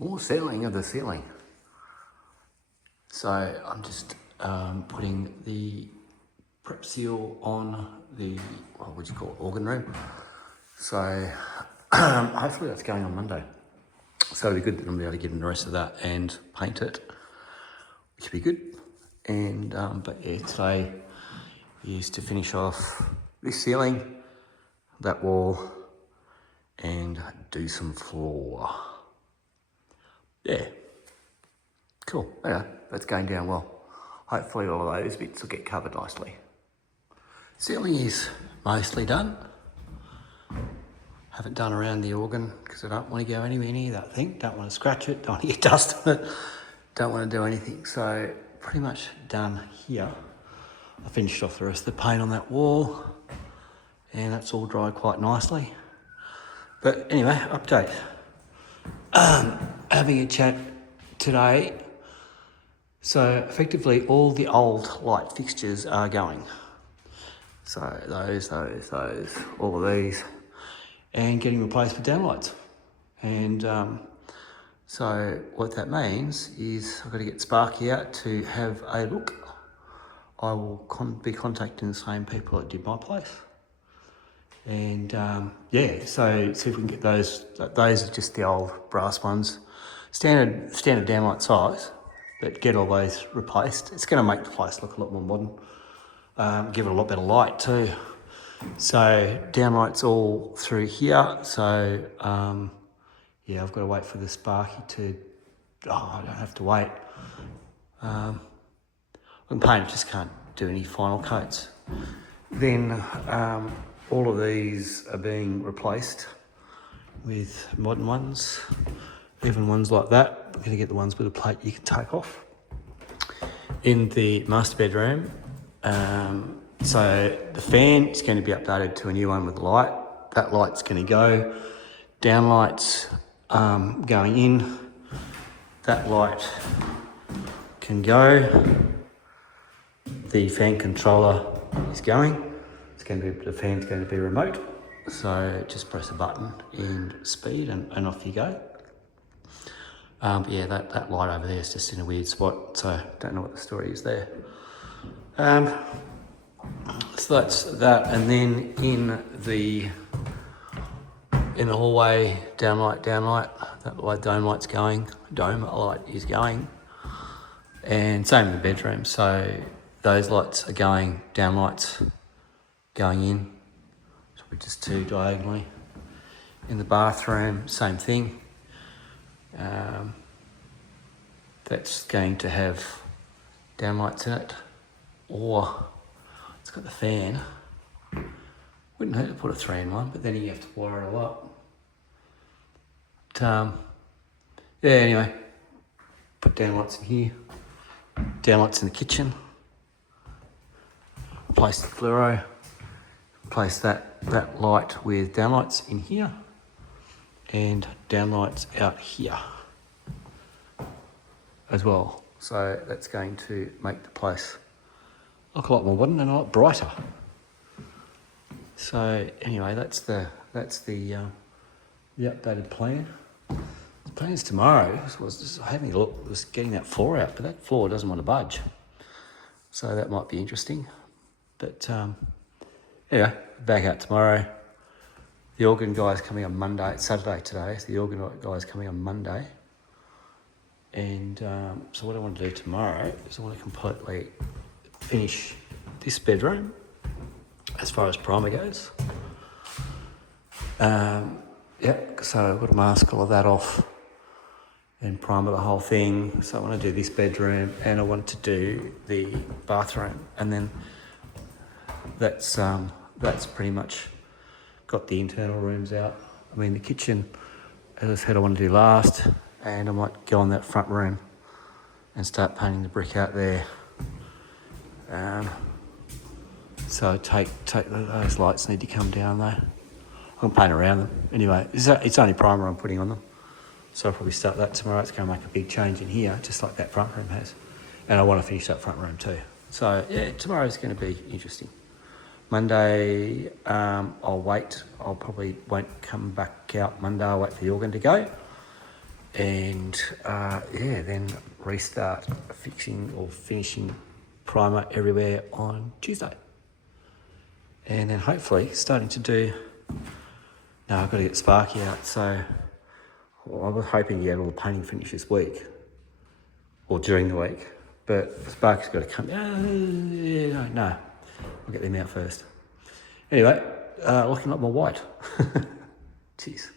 more sealing of the ceiling. So I'm just putting the prep seal on the, what would you call it, organ room. So hopefully that's going on Monday. So it'll be good that I'm able to get in the rest of that and paint it, which will be good. And but yeah, today is to finish off this ceiling, that wall, and do some floor. Yeah, cool. Yeah, that's going down well. Hopefully all of those bits will get covered nicely. Ceiling is mostly done. Haven't done around the organ because I don't want to go anywhere near that thing. Don't want to scratch it, don't want to get dust on it. Don't want to do anything. So pretty much done here. I finished off the rest of the paint on that wall and that's all dried quite nicely. But anyway, update. Having a chat today. So effectively all the old light fixtures are going. So those, all of these, and getting replaced with downlights. And so what that means is I've got to get Sparky out to have a look. I will be contacting the same people that did my place. And yeah, so see if we can get those. Those are just the old brass ones, standard downlight size, but get all those replaced. It's going to make the place look a lot more modern, give it a lot better light too. So downlights all through here. So yeah, I've got to wait for the Sparky to. Oh, I don't have to wait. I can paint, just can't do any final coats. Then all of these are being replaced with modern ones, even ones like that. We're going to get the ones with a plate you can take off. In the master bedroom, so the fan is going to be updated to a new one with light. That light's going to go. Downlights going in. That light can go. The fan controller is going. The fan's going to be remote. So just press a button and speed and off you go. But yeah, that light over there is just in a weird spot, so don't know what the story is there. So that's that, and then in the hallway, downlight, that light dome light's going, dome light is going, and same in the bedroom. So those lights are going, downlights going in, so we just two diagonally. In the bathroom, same thing. That's going to have downlights in it, or it's got the fan. Wouldn't hurt to put a 3-in-1, but then you have to wire it all up. But, yeah, anyway, put downlights in here, downlights in the kitchen, replace the fluoro, replace that light with downlights in here, and downlights out here as well. So that's going to make the place look a lot more modern and a lot brighter. So anyway, that's the updated plan. The plans tomorrow was just having a look, was getting that floor out, but that floor doesn't want to budge. So that might be interesting. But anyway, back out tomorrow. The organ guy's coming on Monday. It's Saturday today, so the organ guy's coming on Monday. And so what I want to do tomorrow is I want to completely finish this bedroom as far as primer goes. Yeah, so I've got to mask all of that off and primer the whole thing. So I want to do this bedroom and I want to do the bathroom, and then that's pretty much got the internal rooms out. I mean, the kitchen, as I said, I want to do last, and I might go on that front room and start painting the brick out there. So those lights need to come down though. I can paint around them. Anyway, it's only primer I'm putting on them. So I'll probably start that tomorrow. It's going to make a big change in here, just like that front room has. And I want to finish that front room too. So yeah, tomorrow's going to be interesting. Monday, I'll wait. I'll probably won't come back out Monday. I'll wait for the organ to go. And yeah, then restart fixing or finishing primer everywhere on Tuesday. And then hopefully starting to do, no, I've got to get Sparky out, so well, I was hoping to get all the painting finished this week or during the week, but Sparky's got to come, no, I'll get them out first. Anyway, looking like more white. Cheers.